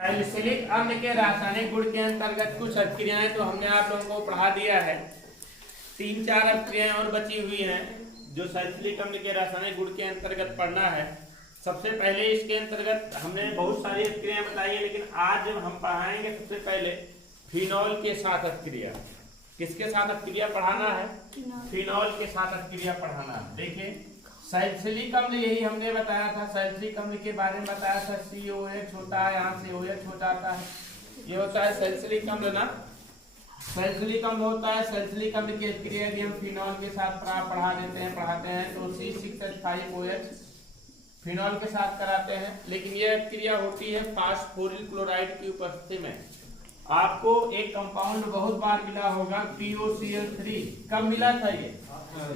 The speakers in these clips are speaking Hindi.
सैलिसिलिक अम्ल के रासायनिक गुण के अंतर्गत कुछ अभिक्रियाएं तो हमने आप लोगों को पढ़ा दिया है। 3-4 अभिक्रियाएं और बची हुई हैं जो सैलिसिलिक अम्ल के रासायनिक गुण के अंतर्गत पढ़ना है। सबसे पहले इसके अंतर्गत हमने बहुत सारी अभिक्रियाएं बताई है, लेकिन आज हम पढ़ाएंगे सबसे पहले फिनॉल के साथ अभिक्रिया। किसके साथ अभिक्रिया पढ़ाना है? फिनॉल के साथ अभिक्रिया पढ़ाना है। देखिए सैलिसिलिक अम्ल यही हमने बताया था, सैलिसिलिक अम्ल के बारे में बताया था। COH होता है, यहाँ से OH हो जाता है, ये होता है सैलिसिलिक अम्ल ना। सैलिसिलिक अम्ल होता है। सैलिसिलिक अम्ल की अभिक्रिया यदि हम फिनॉल के साथ पढ़ाते हैं तो C6H5OH फिनॉल के साथ कराते हैं। लेकिन यह अभिक्रिया होती है फास्फोरिल क्लोराइड की उपस्थिति में। आपको एक कंपाउंड बहुत बार मिला होगा POCl3। कब मिला था ये?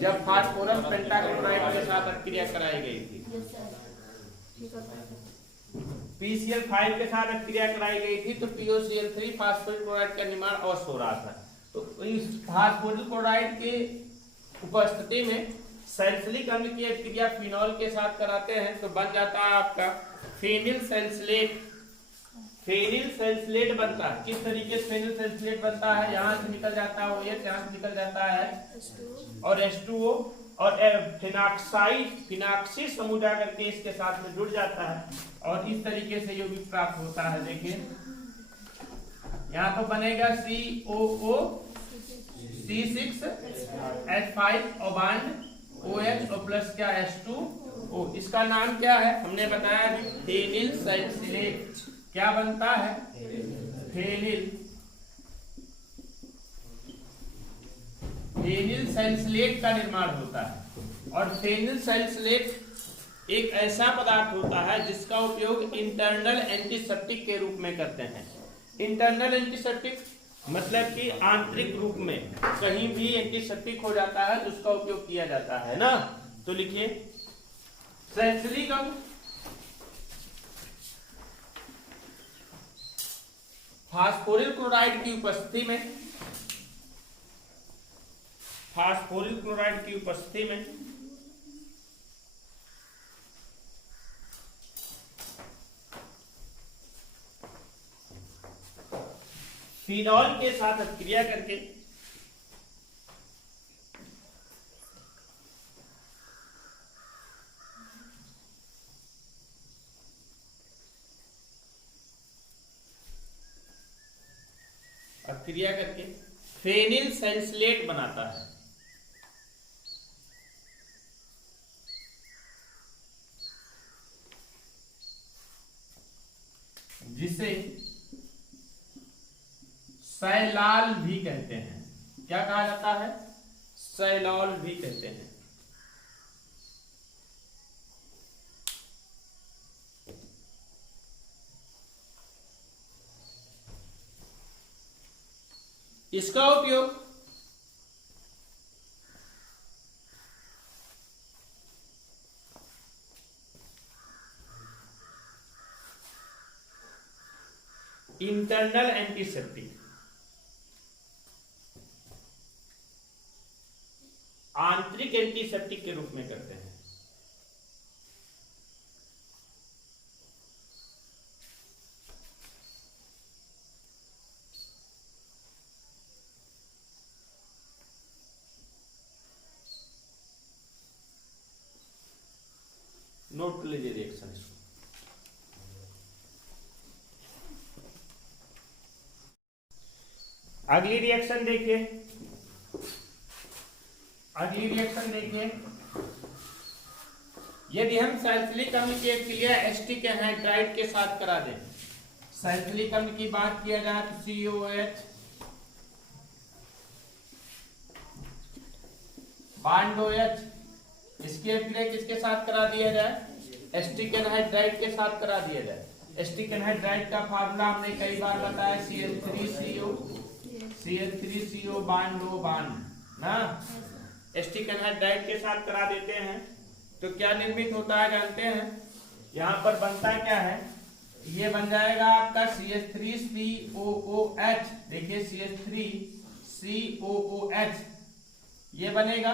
जब फास्फोरस पेंटाक्लोराइड के साथ अभिक्रिया कराई गई थी। PCl5 के साथ अभिक्रिया कराई गई थी तो POCl3 फास्फोरिल क्लोराइड का निर्माण अवश्य हो रहा था। तो इस फास्फोरिल क्लोराइड की उपस्थिति में सैलिसिलिक अम्ल की अभिक्रिया फिनॉल के साथ कराते हैं तो बन जाता है आपका फेनिल सैलिसिलेट। फेनिल सैलिसिलेट बनता है। किस तरीके से फेनिल सैलिसिलेट बनता है? यहाँ से निकल जाता है OH, यहाँ से निकल जाता है और H2O और फिनाक्सी समूह जा करके इसके साथ में जुड़ जाता है और इस तरीके से यौगिक प्राप्त होता है। देखिए यहाँ पर बनेगा COO C6H5 और बांड OH और प्लस क्या H2O। इसका नाम क्या है? हमने बताया फेनिल सैलिसिलेट। क्या बनता है? फेनिल सैलिसिलेट का निर्माण होता है। और फेनिल सैलिसिलेट एक ऐसा पदार्थ होता है जिसका उपयोग इंटरनल एंटीसेप्टिक के रूप में करते हैं। इंटरनल एंटीसेप्टिक मतलब कि आंतरिक रूप में कहीं भी एंटीसेप्टिक हो जाता है तो उसका उपयोग किया जाता है ना। तो लिखिए सैलिसिलिक अम्ल फास्फोरिल क्लोराइड की उपस्थिति में फिनॉल के साथ अभिक्रिया करके फेनिल सैलिसिलेट बनाता है। जिसे सैलाल भी कहते हैं। क्या कहा जाता है? सैलाल भी कहते हैं। इसका उपयोग इंटरनल एंटीसेप्टिक आंतरिक एंटीसेप्टिक के रूप में करते हैं। नोट कर लीजिए रिएक्शन। अगली रिएक्शन देखिए। यदि हम सैलिसिलिक अम्ल की अभिक्रिया एसिटिक एनहाइड्राइड के साथ करा दें। सैलिसिलिक अम्ल की बात किया जाए तो COH बांड OH। इसकी अभिक्रिया किसके साथ करा दिया जाए? एसिटिक एनहाइड्राइड के साथ करा दिया जाए। एसिटिक एनहाइड्राइड का फार्मूला हमने कई बार बताया CH3CO बांड O बांड ना। एसिटिक एनहाइड्राइड के साथ करा देते हैं तो क्या निर्मित होता है जानते हैं? यहाँ पर बनता क्या है? ये बन जाएगा आपका CH3COOH। देखिए CH3COOH ये बनेगा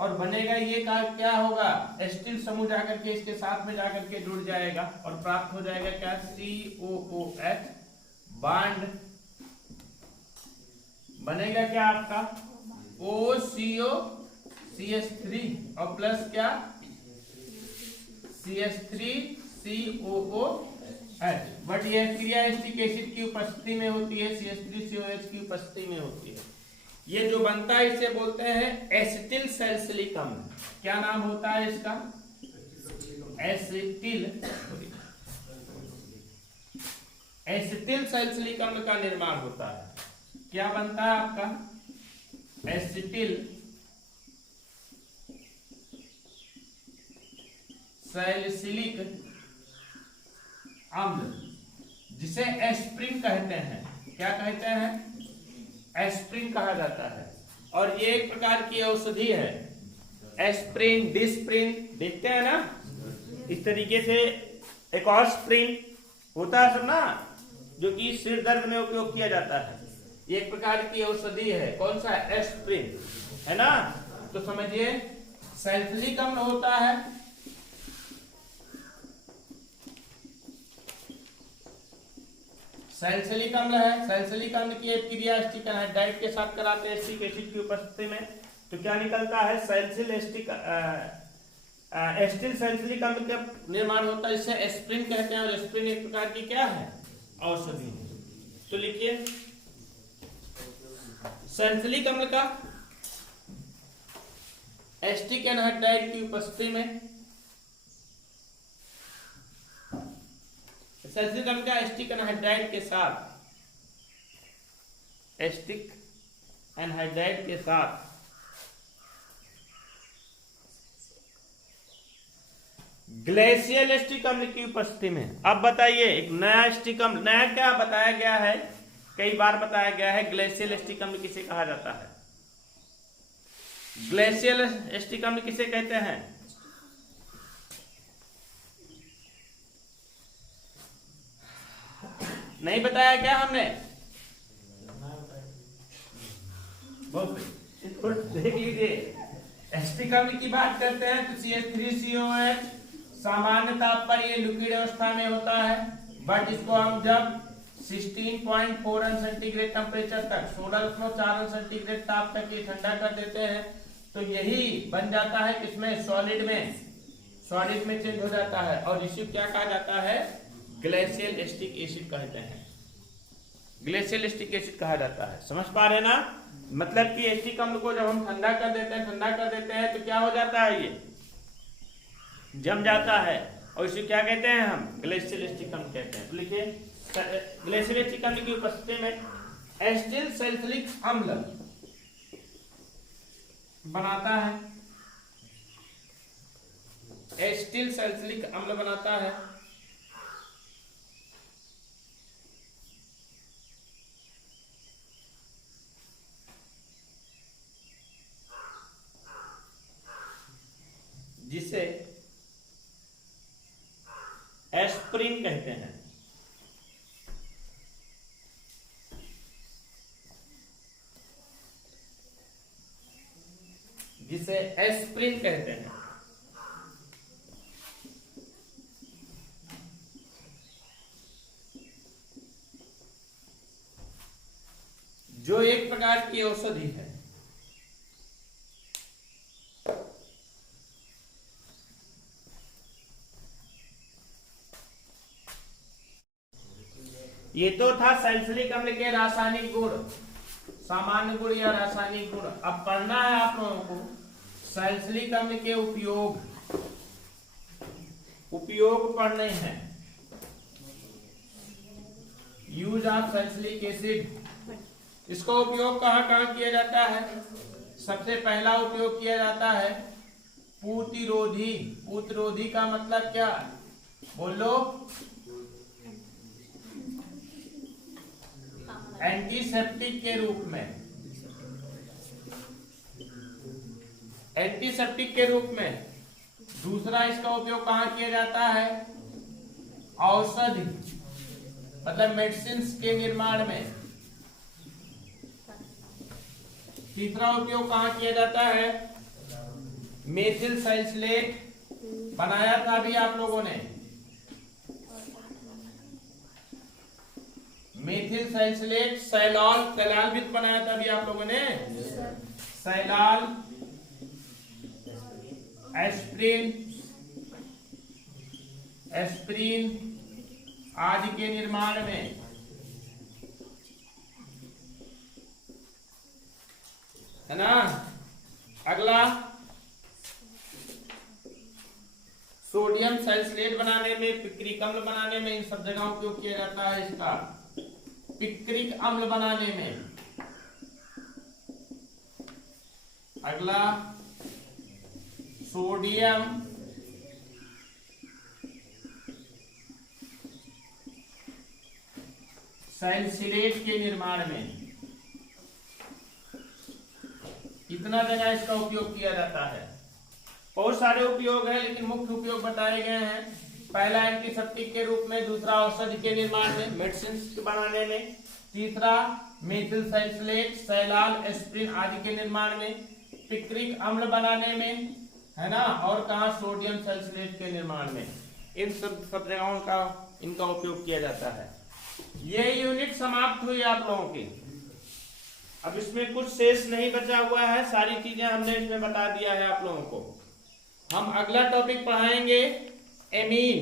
और बनेगा ये का क्या होगा, एस्टिल समूह जाकर के इसके साथ में जाकर के जुड़ जाएगा और प्राप्त हो जाएगा क्या, COOH बॉन्ड बनेगा क्या आपका OCO CH3 और प्लस क्या CH3COOH। बट यह क्रिया एसिटिक एसिड की उपस्थिति में होती है, CH3COH की उपस्थिति में होती है। ये जो बनता है इसे बोलते हैं एसिटिल सैलिसिलिक अम्ल। क्या नाम होता है इसका, एसिटिल सैलिसिलिक अम्ल का निर्माण होता है। क्या बनता है आपका एसिटिल सैलिसिलिक अम्ल, जिसे एस्प्रिन कहते हैं। क्या कहते हैं, एस्प्रिन कहा जाता है। और ये एक प्रकार की औषधि है, एस्प्रिन, डिस्प्रिन, देखते हैं ना इस तरीके से। एक और स्प्रिन होता है सब ना, जो कि सिर दर्द में उपयोग किया जाता है। ये एक प्रकार की औषधि है, कौन सा, एस्प्रिन, है ना। तो समझिए सैलिसिलिक अम्ल होता है, सैलिसिलिक अम्ल है। सैलिसिलिक अम्ल की एक क्रिया एसिटिक एनहाइड्राइड के साथ कराते हैं एसिटिक एसिड की उपस्थिति में, तो क्या निकलता है, सैलिसिल एस्टिल सैलिसिलिक अम्ल का निर्माण होता है, जिसे एस्प्रिन कहते हैं। और एस्प्रिन एक प्रकार की क्या है, औषधि है। तो लिखिए सैलिसिलिक अम्ल का एसिटिक एनहाइड्राइड की उपस्थिति में, सैलिसिलिक अम्ल का एसिटिक एनहाइड्राइड के साथ, एसिटिक एनहाइड्राइड के साथ ग्लेशियल एसिटिक अम्ल की उपस्थिति में। अब बताइए एक नया एसिटिक अम्ल, नया क्या बताया गया है, कई बार बताया गया है, ग्लेशियल एसिटिक अम्ल किसे कहा जाता है, ग्लेशियल एसिटिक अम्ल किसे कहते हैं, नहीं बताया क्या हमने, देख लीजिए। एसिटिक अम्ल की बात करते हैं तो CH3COH सामान्य ताप पर ये लिक्विड अवस्था में होता है, बट इसको हम जब 16.4 सेंटीग्रेड टेम्परेचर तक, 16.4 सेंटीग्रेड ताप तक ये ठंडा कर देते हैं, तो यही बन जाता है किसमें, सॉलिड में चेंज हो जाता है। और इसी क्या कहा जाता है, ग्लेशियल एसिटिक एसिड कहते हैं, ग्लेशियल एसिटिक एसिड कहा जाता है। समझ पा रहे ना, मतलब कि एसिटिक अम्ल को जब हम ठंडा कर देते हैं तो क्या हो जाता है, ये जम जाता है, और इसे क्या कहते हैं हम, ग्लेशियल एसिटिक अम्ल कहते हैं। तो लिखिए ग्लेशियल एसिटिक अम्ल की उपस्थिति में एसिटिल सैलिसिलिक अम्ल बनाता है, एसिटिल सैलिसिलिक अम्ल बनाता है, जिसे एस्प्रिन कहते हैं। जिसे एस्प्रिन कहते हैं। जो एक प्रकार की औषधि है। ये तो था सैलिसिलिक अम्ल के रासायनिक गुण, सामान्य गुण या रासायनिक गुण। अब पढ़ना है आप लोगों को सैलिसिलिक अम्ल के उपयोग पढ़ने हैं। यूज ऑफ सैलिसिलिक एसिड, इसका उपयोग कहाँ कहाँ किया जाता है। सबसे पहला उपयोग किया जाता है पूतिरोधी। पूतिरोधी का मतलब क्या, बोलो, एंटीसेप्टिक के रूप में, एंटीसेप्टिक के रूप में। दूसरा इसका उपयोग कहाँ किया जाता है, औषधि मतलब मेडिसिन के निर्माण में। तीसरा उपयोग कहाँ किया जाता है, मेथिल सैलिसिलेट बनाया था अभी आप लोगों ने, मेथिल सैलिसिलेट, सैलॉल, सैलाल भी बनाया था अभी आप लोगों ने, सैलाल, एस्प्रिन, एस्प्रिन आदि के निर्माण में, है ना। अगला सोडियम सैलिसिलेट बनाने में, पिक्रिक अम्ल बनाने में, इन सब जगहों उपयोग किया जाता है इसका। पिक्रिक अम्ल बनाने में। अगला सोडियम सैलिसिलेट के निर्माण में। इतना जगह इसका उपयोग किया जाता है। बहुत सारे उपयोग है, लेकिन मुख्य उपयोग बताए गए हैं। पहला एंटीसेप्टिक के रूप में, दूसरा औषधि के निर्माण में, मेडिसिन बनाने में, तीसरा मेथिल सैलिसिलेट, सैलाल, एस्प्रिन आदि के निर्माण में, पिक्रिक अम्ल बनाने में, है ना, और कहा सोडियम सैलिसिलेट के निर्माण में। इन सब जगहों का इनका उपयोग किया जाता है। ये यूनिट समाप्त हुई आप लोगों की। अब इसमें कुछ शेष नहीं बचा हुआ है, सारी चीजें हमने इसमें बता दिया है आप लोगों को। हम अगला टॉपिक पढ़ाएंगे एमीन।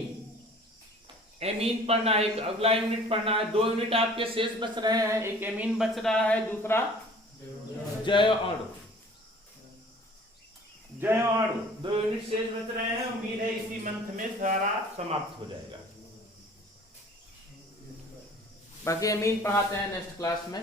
एमीन पढ़ना है, एक अगला यूनिट पढ़ना है। 2 यूनिट आपके शेष बच रहे हैं, एक एमीन बच रहा है, दूसरा जैव अणु। जैव अणु 2 यूनिट शेष बच रहे हैं। उम्मीद है इसी मंथ में सारा समाप्त हो जाएगा। बाकी एमीन पढ़ाते हैं नेक्स्ट क्लास में।